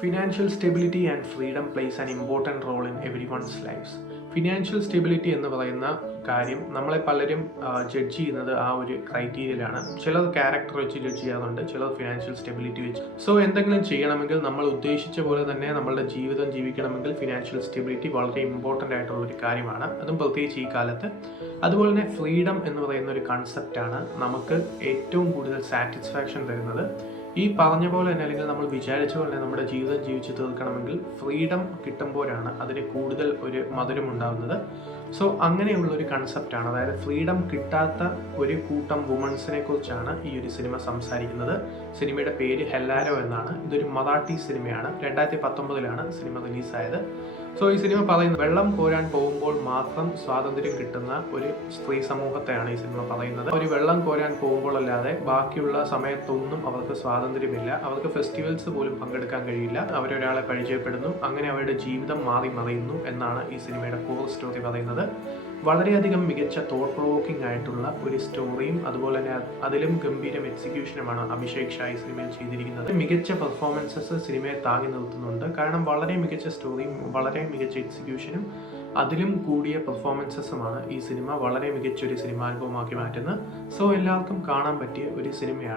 Financial stability and freedom plays an important role in everyone's lifes. Financial stability എന്ന് പറയുന്ന കാര്യം നമ്മളെ പലരും ജഡ്ജ് ചെയ്യുന്നത് ആ ഒരു ക്രൈറ്റീരിയയിലാണ്. ചിലർ ക്യാരക്ടർ വെച്ച് ജഡ്ജ് ചെയ്യാറുണ്ട്, ചിലർ ഫിനാൻഷ്യൽ സ്റ്റെബിലിറ്റി വെച്ച്. സോ എന്തെങ്കിലും ചെയ്യണമെങ്കിൽ നമ്മൾ ഉദ്ദേശിച്ച പോലെ തന്നെ നമ്മളുടെ ജീവിതം ജീവിക്കണമെങ്കിൽ ഫിനാൻഷ്യൽ സ്റ്റെബിലിറ്റി വളരെ ഇമ്പോർട്ടൻ്റ് ആയിട്ടുള്ള ഒരു കാര്യമാണ്, അതും പ്രത്യേകിച്ച് ഈ കാലത്ത്. അതുപോലെ തന്നെ ഫ്രീഡം എന്ന് പറയുന്ന ഒരു കൺസെപ്റ്റാണ് നമുക്ക് ഏറ്റവും കൂടുതൽ സാറ്റിസ്ഫാക്ഷൻ തരുന്നത്. ഈ പറഞ്ഞ പോലെ തന്നെ അല്ലെങ്കിൽ നമ്മൾ വിചാരിച്ച പോലെ തന്നെ നമ്മുടെ ജീവിതം ജീവിച്ച് തീർക്കണമെങ്കിൽ ഫ്രീഡം കിട്ടുമ്പോഴാണ് അതിന് കൂടുതൽ ഒരു മധുരം ഉണ്ടാകുന്നത്. സോ അങ്ങനെയുള്ളൊരു കൺസെപ്റ്റാണ്, അതായത് ഫ്രീഡം കിട്ടാത്ത ഒരു കൂട്ടം വുമൺസിനെ കുറിച്ചാണ് ഈ ഒരു സിനിമ സംസാരിക്കുന്നത്. സിനിമയുടെ പേര് ഹെല്ലാരോ എന്നാണ്. ഇതൊരു മറാഠി സിനിമയാണ്. 2019 സിനിമ റിലീസായത്. സോ ഈ സിനിമ പറയുന്നത് വെള്ളം കോരാൻ പോകുമ്പോൾ മാത്രം സ്വാതന്ത്ര്യം കിട്ടുന്ന ഒരു സ്ത്രീ സമൂഹത്തെയാണ് ഈ സിനിമ പറയുന്നത്. ഒരു വെള്ളം കോരാൻ പോകുമ്പോൾ അല്ലാതെ ബാക്കിയുള്ള സമയത്തൊന്നും അവർക്ക് സ്വാതന്ത്ര്യമില്ല. അവർക്ക് ഫെസ്റ്റിവൽസ് പോലും പങ്കെടുക്കാൻ കഴിയില്ല. അവരൊരാളെ പരിചയപ്പെടുന്നു, അങ്ങനെ അവരുടെ ജീവിതം മാറി മറിയുന്നു എന്നാണ് ഈ സിനിമയുടെ കോർ സ്റ്റോറി പറയുന്നത്. വളരെയധികം മികച്ച തോട്ട് പ്രൊവോക്കിംഗ് ആയിട്ടുള്ള ഒരു സ്റ്റോറിയും അതുപോലെ തന്നെ അതിലും ഗംഭീരം എക്സിക്യൂഷനുമാണ് അഭിഷേക് ഷാ ഈ സിനിമയിൽ ചെയ്തിരിക്കുന്നത്. മികച്ച പെർഫോമൻസസ് സിനിമയെ താങ്ങി നിർത്തുന്നുണ്ട്. കാരണം വളരെ മികച്ച സ്റ്റോറിയും വളരെ മികച്ച എക്സിക്യൂഷനും അതിലും കൂടിയ പെർഫോമൻസസുമാണ് ഈ സിനിമ വളരെ മികച്ചൊരു സിനിമാനുഭവമാക്കി മാറ്റുന്നത്. സോ എല്ലാവർക്കും കാണാൻ പറ്റിയ ഒരു സിനിമയാണ്.